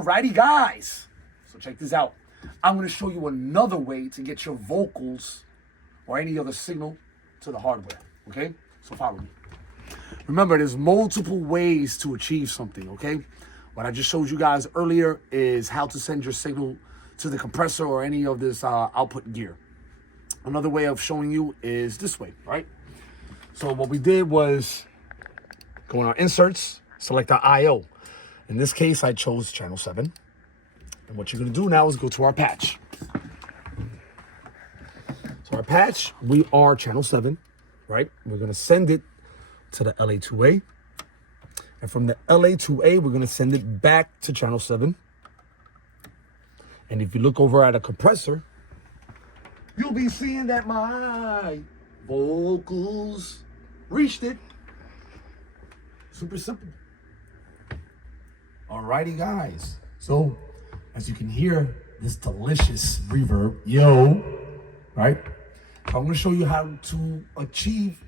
Alrighty, guys. So check this out. I'm going to show you another way to get your vocals or any other signal to the hardware. Okay? So follow me. Remember, there's multiple ways to achieve something, okay? What I just showed you guys earlier is how to send your signal to the compressor or any of this output gear. Another way of showing you is this way, right? So what we did was go in our inserts, select our I/O. In this case, I chose channel 7. And what you're going to do now is go to our patch. So our patch, we are channel 7, right? We're going to send it to the LA2A. And from the LA2A, we're going to send it back to channel 7. And if you look over at a compressor, you'll be seeing that my vocals reached it. Super simple. Alrighty, guys. So, as you can hear, this delicious reverb, right? So I'm going to show you how to achieve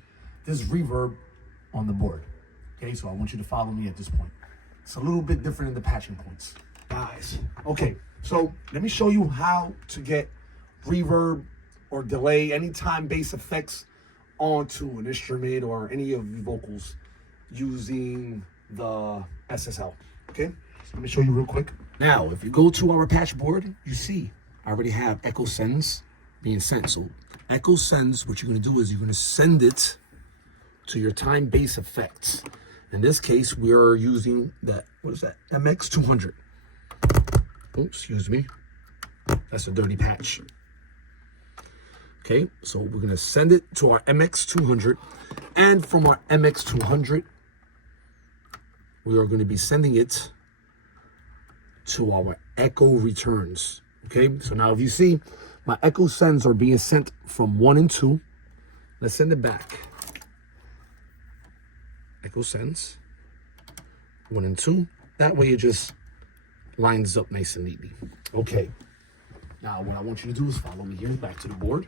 this reverb on the board. Okay, so I want you to follow me at this point. It's a little bit different in the patching points. Guys, okay, so let me show you how to get reverb or delay, any time bass effects onto an instrument or any of the vocals using the SSL, okay? So let me show you real quick. Now, if you go to our patch board, you see I already have echo sends being sent. So echo sends, what you're gonna do is you're gonna send it to your time bass effects. In this case, we are using that, what is that? MX200. Oh, excuse me. That's a dirty patch. Okay, so we're gonna send it to our MX200. And from our MX200, we are gonna be sending it to our echo returns. Okay, so now if you see, my echo sends are being sent from 1 and 2. Let's send it back. Echo sends 1 and 2. That way it just lines up nice and neatly. Okay. Now what I want you to do is follow me here back to the board.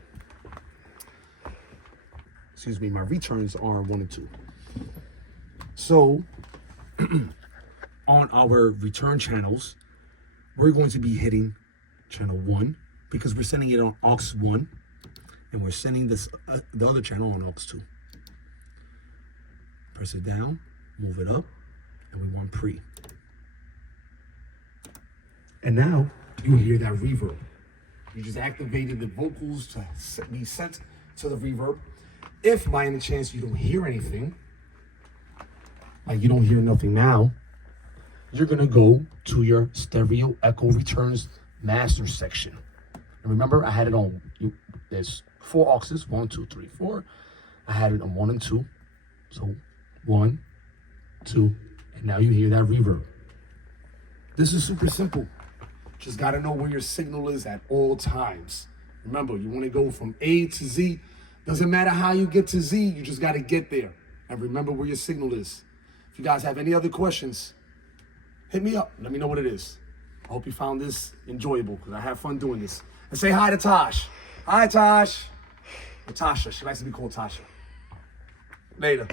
Excuse me, my returns are 1 and 2. So on our return channels, we're going to be hitting channel 1 because we're sending it on aux 1 and we're sending this the other channel on aux 2. Press it down, move it up, and we want pre. And now you hear that reverb. You just activated the vocals to be sent to the reverb. If by any chance you don't hear anything, like you don't hear nothing now, you're gonna go to your stereo echo returns master section. And remember, I had it on, there's 4 auxes, 1, 2, 3, 4. I had it on 1 and 2. So 1, 2, and now you hear that reverb. This is super simple. Just gotta know where your signal is at all times. Remember, you wanna go from A to Z. Doesn't matter how you get to Z, you just gotta get there. And remember where your signal is. If you guys have any other questions, hit me up, let me know what it is. I hope you found this enjoyable because I have fun doing this. And say hi to Tosh. Hi, Tosh. Or Tasha, she likes to be called Tasha. Later.